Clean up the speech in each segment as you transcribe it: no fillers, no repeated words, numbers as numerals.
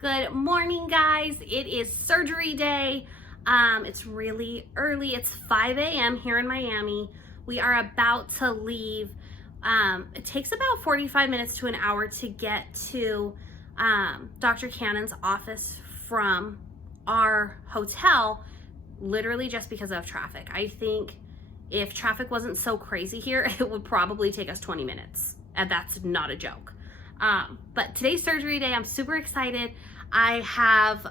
Good morning, guys. It is surgery day. It's really early. It's 5 a.m. here in Miami. We are about to leave. It takes about 45 minutes to an hour to get to Dr. Cannon's office from our hotel, literally just because of traffic. I think if traffic wasn't so crazy here, it would probably take us 20 minutes, and that's not a joke. But today's surgery day. I'm super excited. I have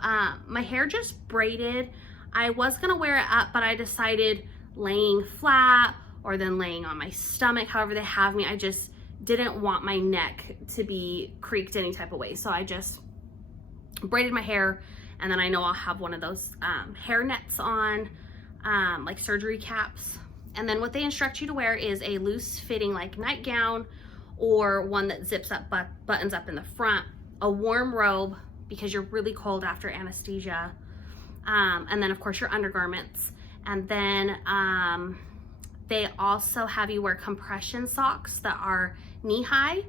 my hair just braided. I was gonna wear it up, but I decided laying flat or then laying on my stomach, however they have me. I just didn't want my neck to be creaked any type of way. So I just braided my hair, and then I know I'll have one of those hair nets on, like surgery caps. And then what they instruct you to wear is a loose fitting like nightgown, or one that zips up, buttons up in the front, a warm robe because you're really cold after anesthesia, and then of course your undergarments. And then they also have you wear compression socks that are knee high.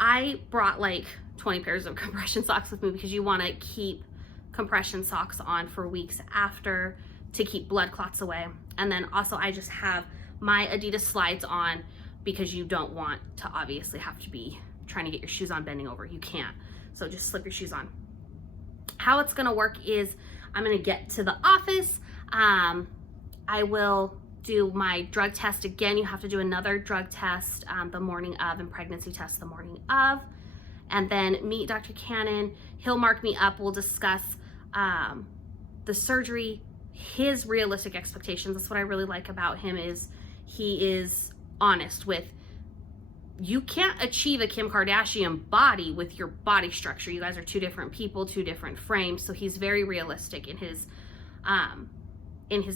I brought like 20 pairs of compression socks with me because you want to keep compression socks on for weeks after to keep blood clots away. And then also I just have my Adidas slides on because you don't want to obviously have to be trying to get your shoes on bending over. You can't. So just slip your shoes on. How it's gonna work is I'm gonna get to the office. I will do my drug test again. You have to do another drug test the morning of, and pregnancy test the morning of. And then meet Dr. Cannon. He'll mark me up. We'll discuss the surgery, his realistic expectations. That's what I really like about him, is he is honest with, you can't achieve a Kim Kardashian body with your body structure. You guys are two different people, two different frames. So he's very realistic in his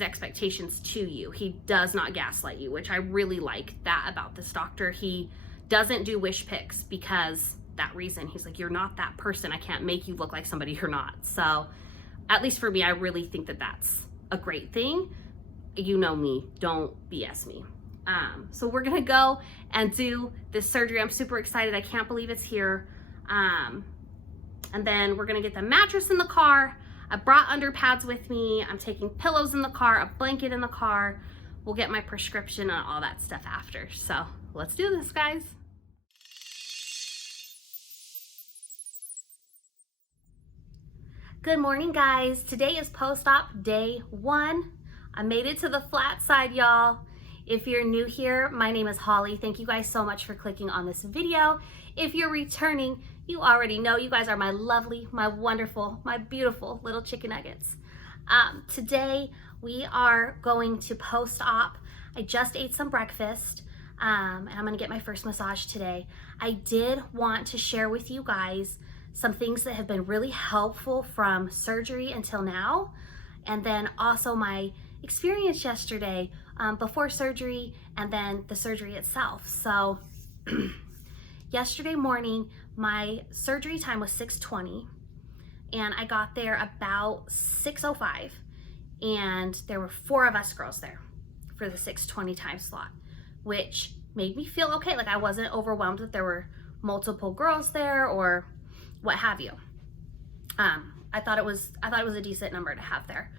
expectations to you. He does not gaslight you, which I really like that about this doctor. He doesn't do wish pics because that reason. He's like, you're not that person. I can't make you look like somebody you're not. So at least for me, I really think that that's a great thing. You know me, don't BS me. So we're gonna go and do this surgery. I'm super excited. I can't believe it's here. And then we're gonna get the mattress in the car. I brought underpads with me. I'm taking pillows in the car, a blanket in the car. We'll get my prescription and all that stuff after. So let's do this, guys. Good morning, guys. Today is post-op day 1. I made it to the flat side, y'all. If you're new here, my name is Holly. Thank you guys so much for clicking on this video. If you're returning, you already know you guys are my lovely, my wonderful, my beautiful little chicken nuggets. Today we are going to post-op. I just ate some breakfast, and I'm gonna get my first massage today. I did want to share with you guys some things that have been really helpful from surgery until now, and then also my experience yesterday before surgery, and then the surgery itself. So yesterday morning, my surgery time was 6:20, and I got there about 6:05, and there were 4 of us girls there for the 6:20 time slot, which made me feel okay. Like I wasn't overwhelmed that there were multiple girls there or what have you. I thought it was a decent number to have there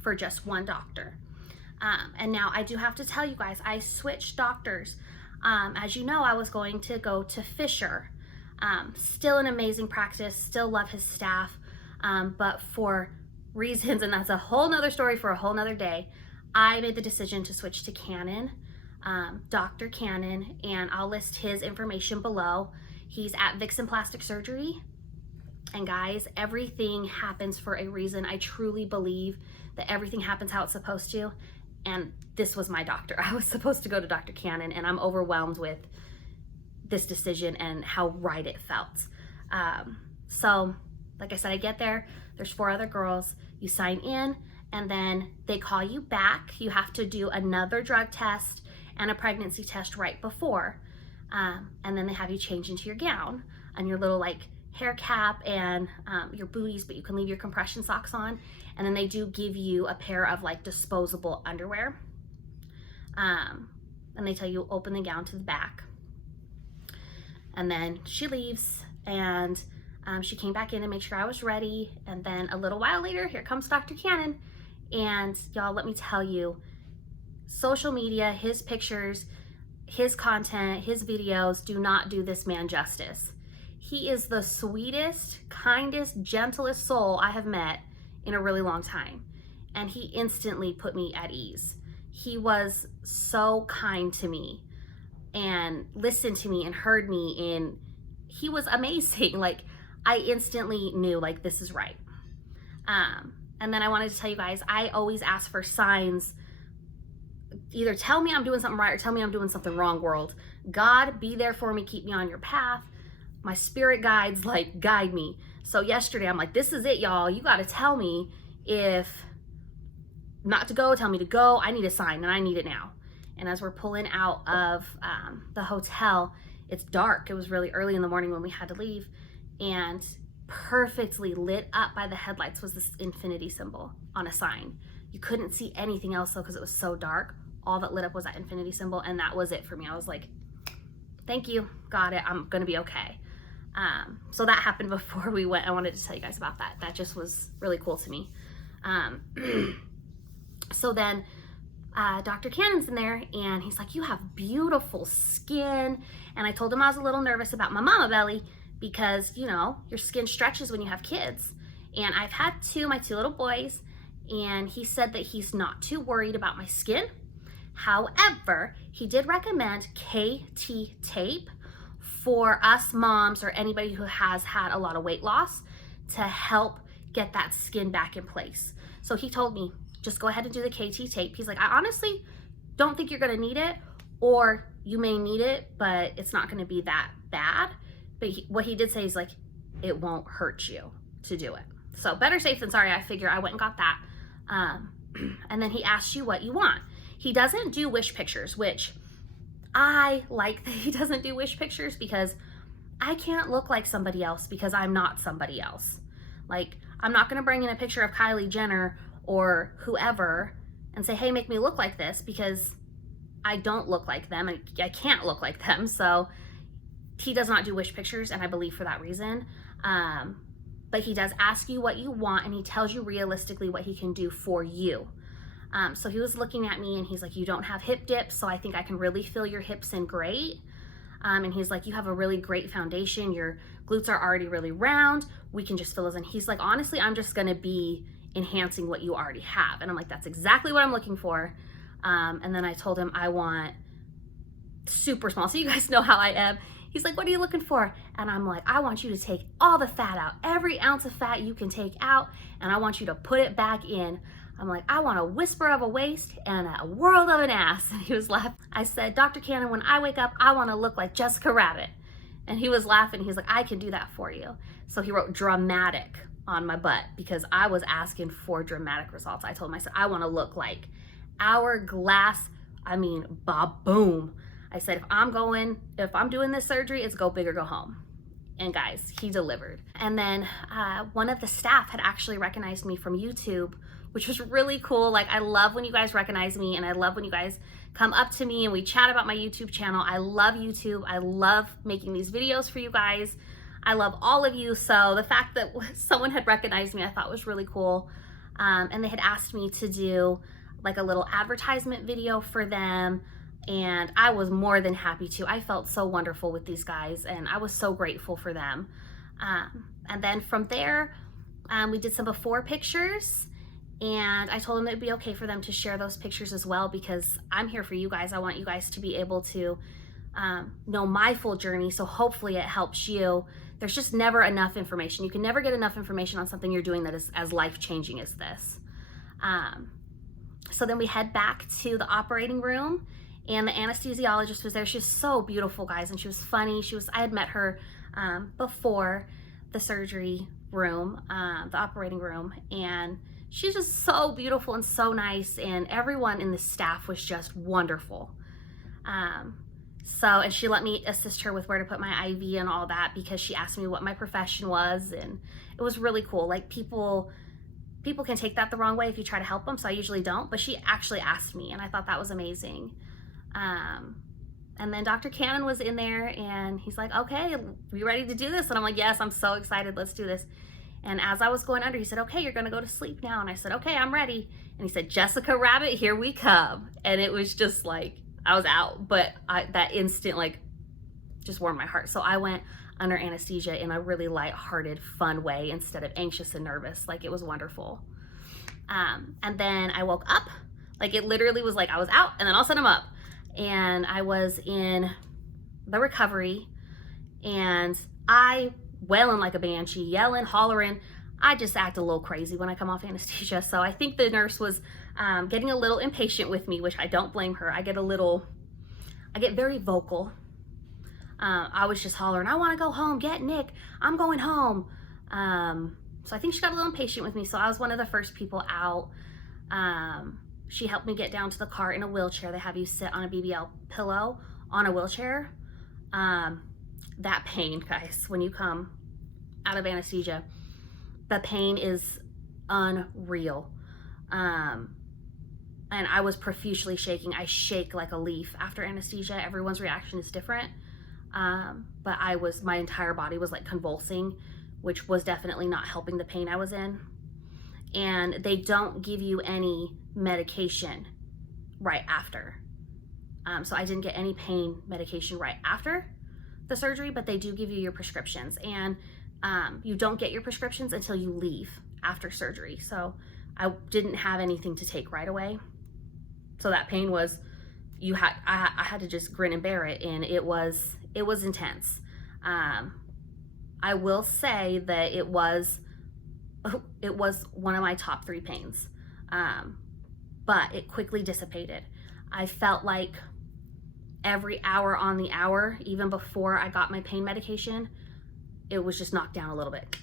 for just one doctor. And now I do have to tell you guys, I switched doctors. As you know, I was going to go to Fisher. Still an amazing practice, still love his staff, but for reasons, and that's a whole nother story for a whole nother day, I made the decision to switch to Cannon, Dr. Cannon, and I'll list his information below. He's at Vixen Plastic Surgery. And guys, everything happens for a reason. I truly believe that everything happens how it's supposed to. And this was my doctor. I was supposed to go to Dr. Cannon, and I'm overwhelmed with this decision and how right it felt. So like I said, I get there, there's 4 other girls, you sign in, and then they call you back. You have to do another drug test and a pregnancy test right before. And then they have you change into your gown and your little like hair cap and your booties, but you can leave your compression socks on. And then they do give you a pair of like disposable underwear. And they tell you open the gown to the back. And then she leaves, and She came back in to make sure I was ready. And then a little while later, here comes Dr. Cannon. And y'all, let me tell you, social media, his pictures, his content, his videos do not do this man justice. He is the sweetest, kindest, gentlest soul I have met in a really long time. And he instantly put me at ease. He was so kind to me and listened to me and heard me, and he was amazing. Like, I instantly knew, like, this is right. And then I wanted to tell you guys, I always ask for signs. Either tell me I'm doing something right or tell me I'm doing something wrong, world. God, be there for me, keep me on your path. My spirit guides, like, guide me. So yesterday I'm like, this is it, y'all. You got to tell me if not to go, tell me to go. I need a sign, and I need it now. And as we're pulling out of the hotel, it's dark. It was really early in the morning when we had to leave, and perfectly lit up by the headlights was this infinity symbol on a sign. You couldn't see anything else though because it was so dark. All that lit up was that infinity symbol, and that was it for me. I was like, thank you, got it, I'm gonna be okay. So that happened before we went. I wanted to tell you guys about that. That just was really cool to me. So then Dr. Cannon's in there, and he's like, you have beautiful skin. And I told him I was a little nervous about my mama belly because, you know, your skin stretches when you have kids. And I've had my two little boys, and he said that he's not too worried about my skin. However, he did recommend KT tape for us moms or anybody who has had a lot of weight loss to help get that skin back in place. So he told me, just go ahead and do the KT tape. He's like, I honestly don't think you're gonna need it, or you may need it, but it's not gonna be that bad. But what he did say is like, it won't hurt you to do it. So better safe than sorry, I figure. I went and got that. And then he asks you what you want. He doesn't do wish pictures, which I like that he doesn't do wish pictures, because I can't look like somebody else because I'm not somebody else. Like, I'm not gonna bring in a picture of Kylie Jenner or whoever and say, hey, make me look like this, because I don't look like them and I can't look like them. So he does not do wish pictures, and I believe for that reason. But he does ask you what you want, and he tells you realistically what he can do for you. So he was looking at me, and he's like, you don't have hip dips, so I think I can really fill your hips in great. And he's like, you have a really great foundation. Your glutes are already really round. We can just fill those in. He's like, honestly, I'm just gonna be enhancing what you already have. And I'm like, that's exactly what I'm looking for. And then I told him I want super small. So you guys know how I am. He's like, what are you looking for? And I'm like, I want you to take all the fat out, every ounce of fat you can take out, and I want you to put it back in. I'm like, I want a whisper of a waist and a world of an ass. And he was laughing. I said, Dr. Cannon, when I wake up, I want to look like Jessica Rabbit. And he was laughing. He's like, I can do that for you. So he wrote dramatic on my butt because I was asking for dramatic results. I told him, I said, I want to look like hourglass, ba-boom. I said, if I'm doing this surgery, it's go big or go home. And guys, he delivered. And then one of the staff had actually recognized me from YouTube, which was really cool. Like, I love when you guys recognize me, and I love when you guys come up to me and we chat about my YouTube channel. I love YouTube. I love making these videos for you guys. I love all of you. So the fact that someone had recognized me, I thought was really cool. And they had asked me to do like a little advertisement video for them. And I was more than happy to. I felt so wonderful with these guys, and I was so grateful for them. And then from there, we did some before pictures, and I told them it'd be okay for them to share those pictures as well, because I'm here for you guys. I want you guys to be able to know my full journey, so hopefully it helps you. There's just never enough information. You can never get enough information on something you're doing that is as life-changing as this. So then we head back to the operating room, and the anesthesiologist was there. She was so beautiful, guys, and she was funny. I had met her before the surgery room, the operating room, and she's just so beautiful and so nice, and everyone in the staff was just wonderful. And she let me assist her with where to put my IV and all that, because she asked me what my profession was, and it was really cool. Like, people can take that the wrong way if you try to help them, so I usually don't, but she actually asked me, and I thought that was amazing. And And then Dr. Cannon was in there and he's like, okay, you ready to do this? And I'm like, yes, I'm so excited. Let's do this. And as I was going under, he said, okay, you're going to go to sleep now. And I said, okay, I'm ready. And he said, Jessica Rabbit, here we come. And it was just like, I was out, but that instant, like, just warmed my heart. So I went under anesthesia in a really lighthearted, fun way instead of anxious and nervous. Like, it was wonderful. And then I woke up. Like, it literally was like I was out and then all of a sudden I'm up. And I was in the recovery and I wailing like a banshee, yelling, hollering. I just act a little crazy when I come off anesthesia. So I think the nurse was getting a little impatient with me, which I don't blame her. I get very vocal. I was just hollering, I want to go home, get Nick, I'm going home. So I think she got a little impatient with me. So I was one of the first people out. She helped me get down to the car in a wheelchair. They have you sit on a BBL pillow on a wheelchair. That pain, guys, when you come out of anesthesia, the pain is unreal. And I was profusely shaking. I shake like a leaf after anesthesia. Everyone's reaction is different. But my entire body was like convulsing, which was definitely not helping the pain I was in. And they don't give you any medication right after. So I didn't get any pain medication right after the surgery, but they do give you your prescriptions. And you don't get your prescriptions until you leave after surgery. So I didn't have anything to take right away. So that pain was, I had to just grin and bear it, and it was intense. I will say that it was one of my top 3 pains, but it quickly dissipated. I felt like every hour on the hour, even before I got my pain medication, it was just knocked down a little bit.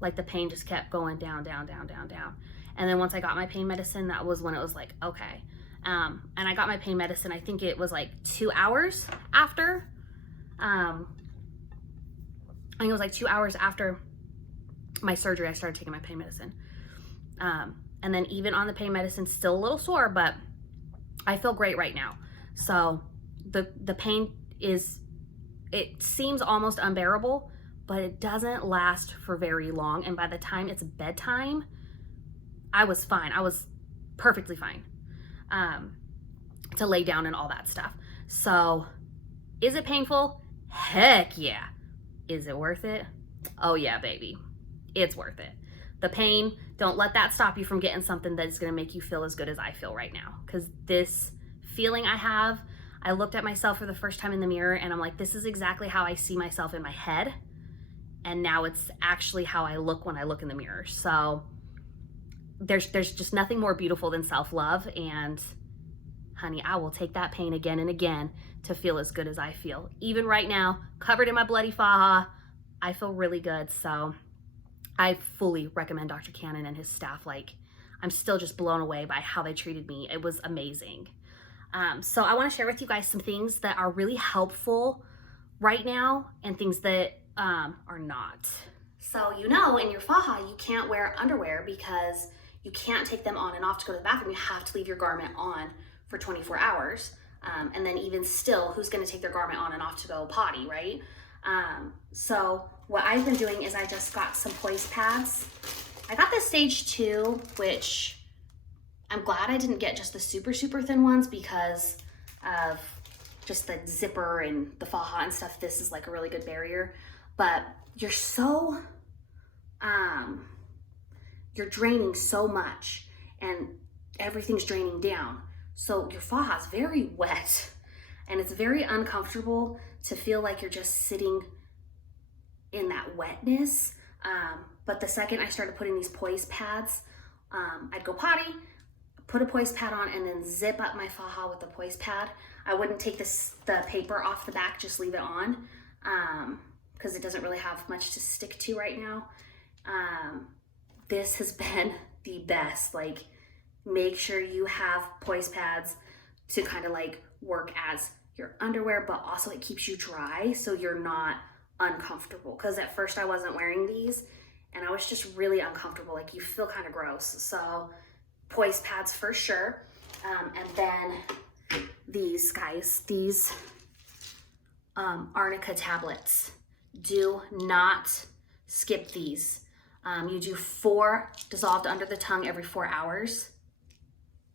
Like the pain just kept going down, down, down, down, down. And then once I got my pain medicine, that was when it was like, okay. And I got my pain medicine, I think it was like 2 hours after. I think it was like 2 hours after my surgery, I started taking my pain medicine. And then even on the pain medicine, still a little sore, but I feel great right now. So the pain it seems almost unbearable, but it doesn't last for very long. And by the time it's bedtime, I was fine. I was perfectly fine to lay down and all that stuff. So is it painful? Heck yeah. Is it worth it? Oh yeah, baby. It's worth it. The pain, don't let that stop you from getting something that's gonna make you feel as good as I feel right now. Because this feeling I have, I looked at myself for the first time in the mirror and I'm like, this is exactly how I see myself in my head. And now it's actually how I look when I look in the mirror. So there's just nothing more beautiful than self-love. And honey, I will take that pain again and again to feel as good as I feel. Even right now, covered in my bloody faja, I feel really good. So I fully recommend Dr. Cannon and his staff. Like, I'm still just blown away by how they treated me. It was amazing. So I want to share with you guys some things that are really helpful right now and things that are not. So in your faja, you can't wear underwear because you can't take them on and off to go to the bathroom. You have to leave your garment on for 24 hours. And then even still, who's going to take their garment on and off to go potty, right? So what I've been doing is I just got some poise pads. I got the stage 2, which I'm glad I didn't get just the super, super thin ones because of just the zipper and the faja and stuff. This is like a really good barrier, but you're draining so much and everything's draining down. So your faja is very wet and it's very uncomfortable to feel like you're just sitting in that wetness. But the second I started putting these poise pads, I'd go potty, put a poise pad on, and then zip up my faja with the poise pad. I wouldn't take the paper off the back, just leave it on, because it doesn't really have much to stick to right now. This has been the best. Like, make sure you have poise pads to kind of like work as your underwear, but also it keeps you dry so you're not uncomfortable. Because at first I wasn't wearing these and I was just really uncomfortable. Like, you feel kind of gross. So poise pads for sure. And then these guys, these arnica tablets. Do not skip these. You do 4 dissolved under the tongue every 4 hours.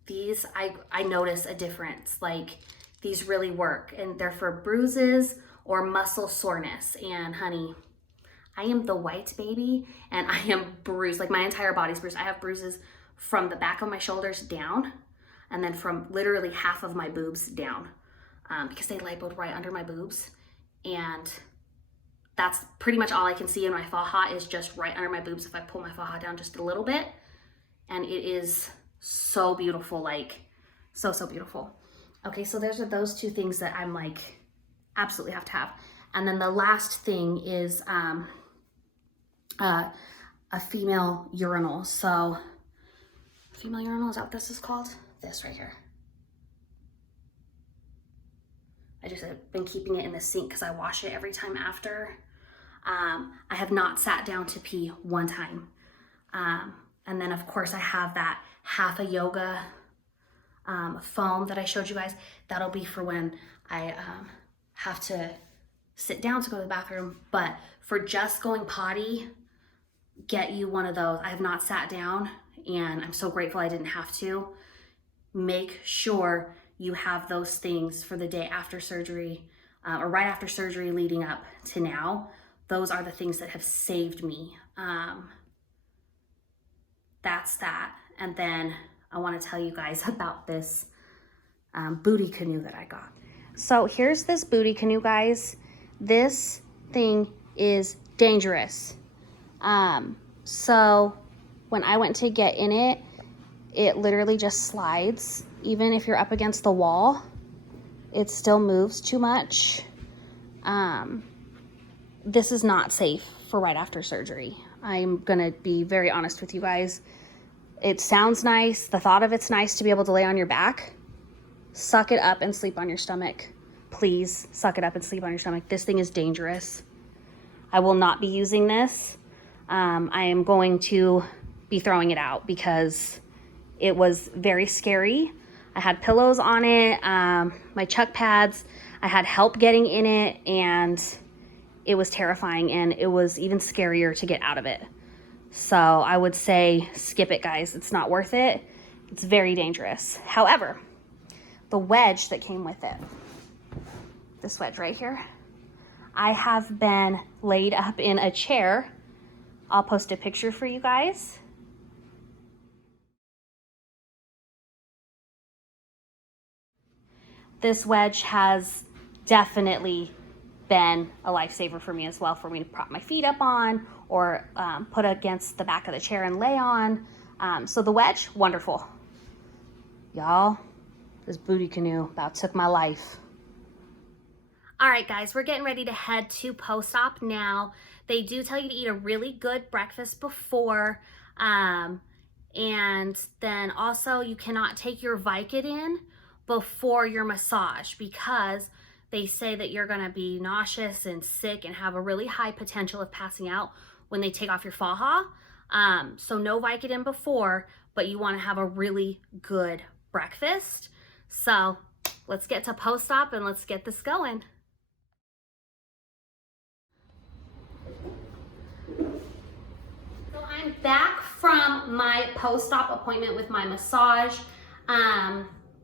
These, I notice a difference. Like, these really work, and they're for bruises or muscle soreness. And honey, I am the white baby, and I am bruised. Like, my entire body's bruised. I have bruises from the back of my shoulders down, and then from literally half of my boobs down, because they lipoed right under my boobs. And that's pretty much all I can see in my faja is just right under my boobs if I pull my faja down just a little bit. And it is so beautiful, like so beautiful. Okay, so there's those 2 things that I'm like absolutely have to have. And then the last thing is a female urinal. So female urinal, is that what this is called? This right here. I just have been keeping it in the sink because I wash it every time after. I have not sat down to pee one time. And then of course I have that half a yoga foam that I showed you guys. That'll be for when I have to sit down to go to the bathroom. But for just going potty, get you one of those. I have not sat down, and I'm so grateful I didn't have to. Make sure you have those things for the day after surgery, or right after surgery leading up to now. Those are the things that have saved me. That's that. And then I want to tell you guys about this booty canoe that I got. So here's this booty canoe, guys. This thing is dangerous. So when I went to get in it, it literally just slides. Even if you're up against the wall, it still moves too much. This is not safe for right after surgery. I'm gonna be very honest with you guys. It sounds nice. The thought of it's nice to be able to lay on your back. Suck it up and sleep on your stomach. Please suck it up and sleep on your stomach. This thing is dangerous. I will not be using this. I am going to be throwing it out because it was very scary. I had pillows on it, my chuck pads. I had help getting in it, and it was terrifying, and it was even scarier to get out of it. So I would say skip it, guys. It's not worth it. It's very dangerous. However, the wedge that came with it, this wedge right here, I have been laid up in a chair. I'll post a picture for you guys. This wedge has definitely been a lifesaver for me as well, for me to prop my feet up on or put against the back of the chair and lay on. So the wedge, wonderful. Y'all, this booty canoe about took my life. All right, guys, we're getting ready to head to post-op now. They do tell you to eat a really good breakfast before, and then also you cannot take your Vicodin before your massage, because they say that you're gonna be nauseous and sick and have a really high potential of passing out when they take off your faja. So no Vicodin before, but you wanna have a really good breakfast. So let's get to post-op and let's get this going. So I'm back from my post-op appointment with my massage.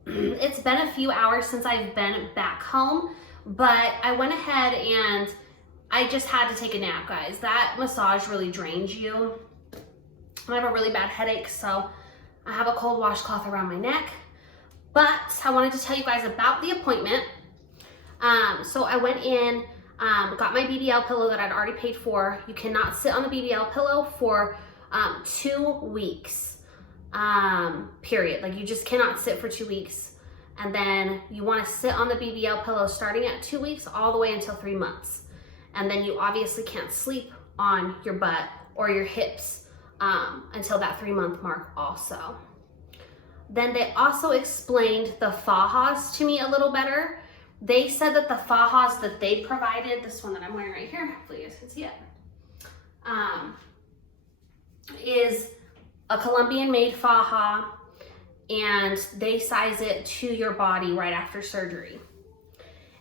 It's been a few hours since I've been back home, but I went ahead and I just had to take a nap, guys. That massage really drains you. I have a really bad headache, so I have a cold washcloth around my neck. But I wanted to tell you guys about the appointment. So I went in, got my BBL pillow that I'd already paid for. You cannot sit on the BBL pillow for 2 weeks. Period. Like, you just cannot sit for 2 weeks. And then you want to sit on the BBL pillow starting at 2 weeks all the way until 3 months. And then you obviously can't sleep on your butt or your hips until that 3-month mark also. Then they also explained the fajas to me a little better. They said that the fajas that they provided, this one that I'm wearing right here, hopefully you guys can see it, is a Colombian made faja. and they size it to your body right after surgery.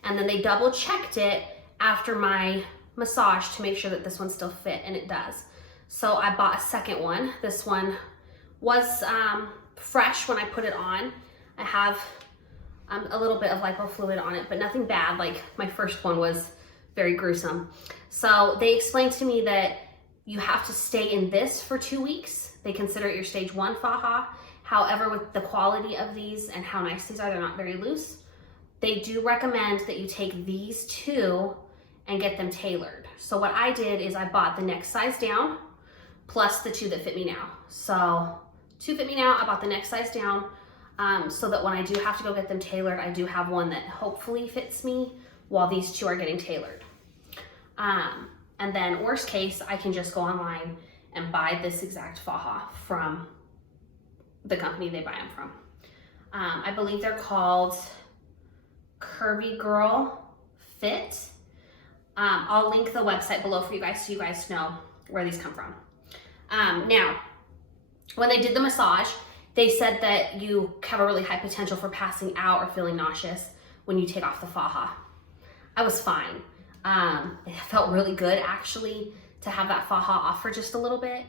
And then they double checked it after my massage to make sure that this one still fit, and it does. So I bought a second one. This one was fresh when I put it on. I have a little bit of lipo fluid on it, but nothing bad. Like my first one was very gruesome. So they explained to me that you have to stay in this for 2 weeks. They consider it your stage 1 faja. However, with the quality of these and how nice these are, they're not very loose. They do recommend that you take these 2 and get them tailored. So what I did is I bought the next size down plus the 2 that fit me now. So 2 fit me now, I bought the next size down so that when I do have to go get them tailored, I do have one that hopefully fits me while these 2 are getting tailored. And then worst case, I can just go online and buy this exact faja from the company they buy them from. I believe they're called Curvy Girl Fit. I'll link the website below for you guys so you guys know where these come from. Now, when they did the massage, they said that you have a really high potential for passing out or feeling nauseous when you take off the faja. I was fine. It felt really good actually to have that faja off for just a little bit.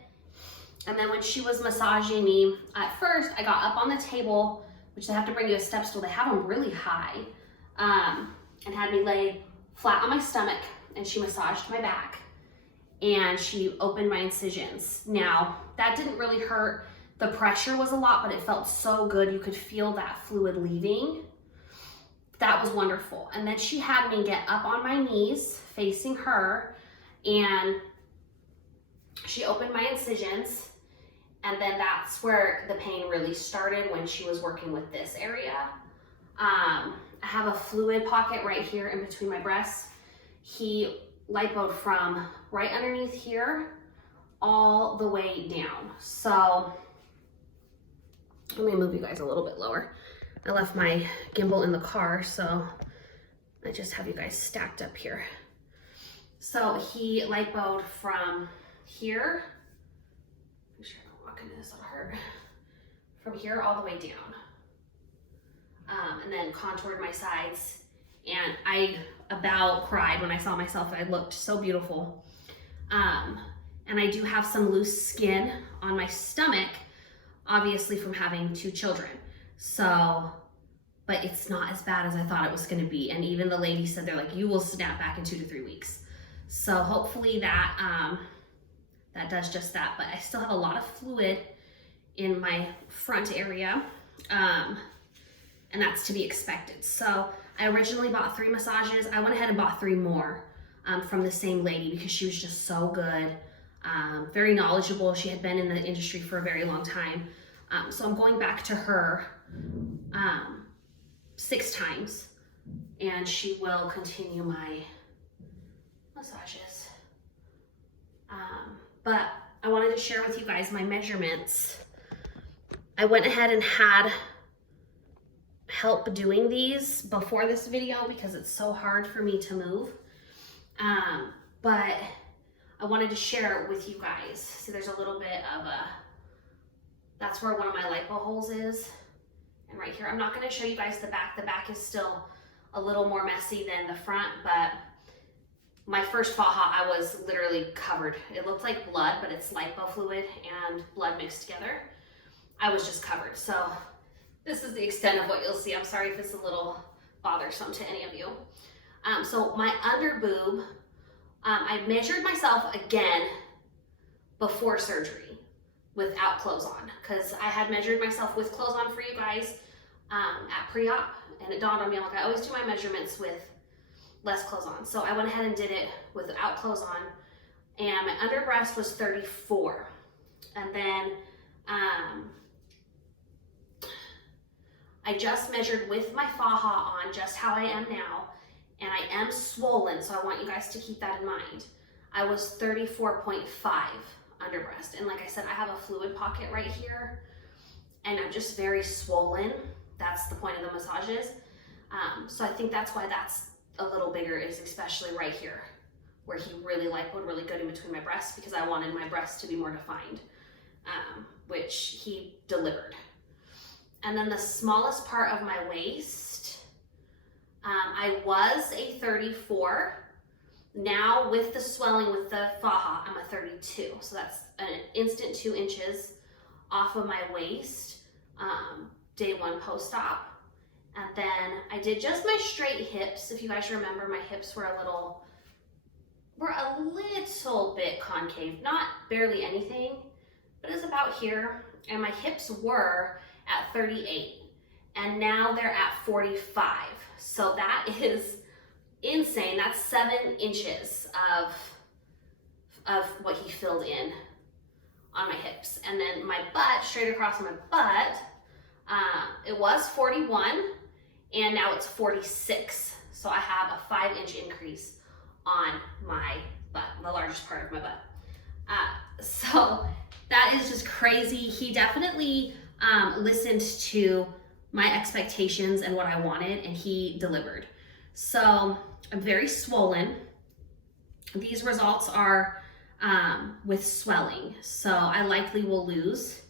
And then when she was massaging me, at first I got up on the table, which they have to bring you a step stool. They have them really high, and had me lay flat on my stomach, and she massaged my back and she opened my incisions. Now that didn't really hurt. The pressure was a lot, but it felt so good. You could feel that fluid leaving. That was wonderful. And then she had me get up on my knees facing her, and she opened my incisions. And then that's where the pain really started, when she was working with this area. I have a fluid pocket right here in between my breasts. He lipoed from right underneath here all the way down. So let me move you guys a little bit lower. I left my gimbal in the car, so I just have you guys stacked up here. So he lipoed from here. Make sure I don't walk into this, it'll hurt. From here all the way down. And then contoured my sides. And I about cried when I saw myself. I looked so beautiful. And I do have some loose skin on my stomach, obviously from having 2 children. So, but it's not as bad as I thought it was gonna be. And even the lady said, they're like, you will snap back in 2 to 3 weeks. So hopefully that, that does just that. But I still have a lot of fluid in my front area. And that's to be expected. So I originally bought 3 massages. I went ahead and bought 3 more from the same lady because she was just so good, very knowledgeable. She had been in the industry for a very long time. So I'm going back to her 6 times, and she will continue my massages. But I wanted to share with you guys my measurements. I went ahead and had help doing these before this video because it's so hard for me to move. But I wanted to share it with you guys. So there's a little bit of a, that's where one of my lipo holes is. And right here, I'm not gonna show you guys the back. The back is still a little more messy than the front, but my first faja, I was literally covered. It looked like blood, but it's lipo fluid and blood mixed together. I was just covered. So this is the extent of what you'll see. I'm sorry if it's a little bothersome to any of you. So my under boob, I measured myself again before surgery without clothes on, because I had measured myself with clothes on for you guys at pre-op, and it dawned on me, I'm like, I always do my measurements with less clothes on. So I went ahead and did it without clothes on, and my under breast was 34. And then I just measured with my faja on just how I am now, and I am swollen, so I want you guys to keep that in mind. I was 34.5 under breast, and like I said, I have a fluid pocket right here, and I'm just very swollen. That's the point of the massages. So I think that's why that's a little bigger, is especially right here, where he really lipoed really good in between my breasts, because I wanted my breasts to be more defined, which he delivered. And then the smallest part of my waist, I was a 34. Now with the swelling with the faja, I'm a 32. So that's an instant 2 inches off of my waist, day 1 post-op. And then I did just my straight hips. If you guys remember, my hips were a little bit concave, not barely anything, but it's about here. And my hips were at 38 and now they're at 45. So that is insane. That's 7 inches of what he filled in on my hips. And then my butt, straight across my butt, it was 41 and now it's 46. So I have a 5-inch increase on my butt, the largest part of my butt. So that is just crazy. He definitely listened to my expectations and what I wanted, and he delivered. So I'm very swollen. These results are with swelling. So I likely will lose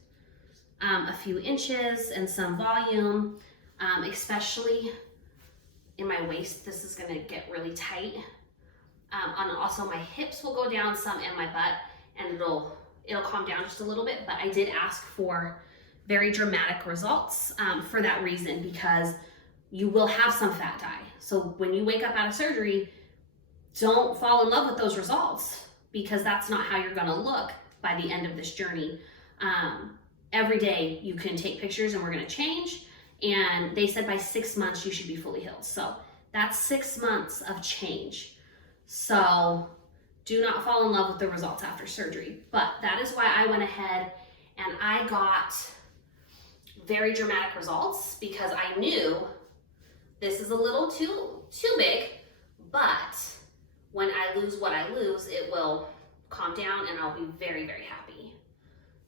a few inches and some volume, especially in my waist. This is gonna get really tight. And also my hips will go down some and my butt, and it'll calm down just a little bit. But I did ask for very dramatic results for that reason, because you will have some fat dye. So when you wake up out of surgery, don't fall in love with those results, because that's not how you're gonna look by the end of this journey. Every day you can take pictures and we're gonna change. And they said by 6 months you should be fully healed. So that's 6 months of change. So do not fall in love with the results after surgery. But that is why I went ahead and I got very dramatic results, because I knew this is a little too big, but when I lose what I lose, it will calm down and I'll be very, very happy.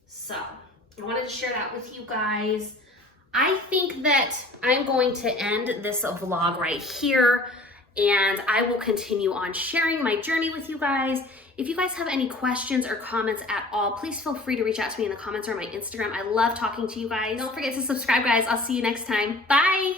So I wanted to share that with you guys. I think that I'm going to end this vlog right here, and I will continue on sharing my journey with you guys. If you guys have any questions or comments at all, please feel free to reach out to me in the comments or my Instagram. I love talking to you guys. Don't forget to subscribe, guys. I'll see you next time. Bye.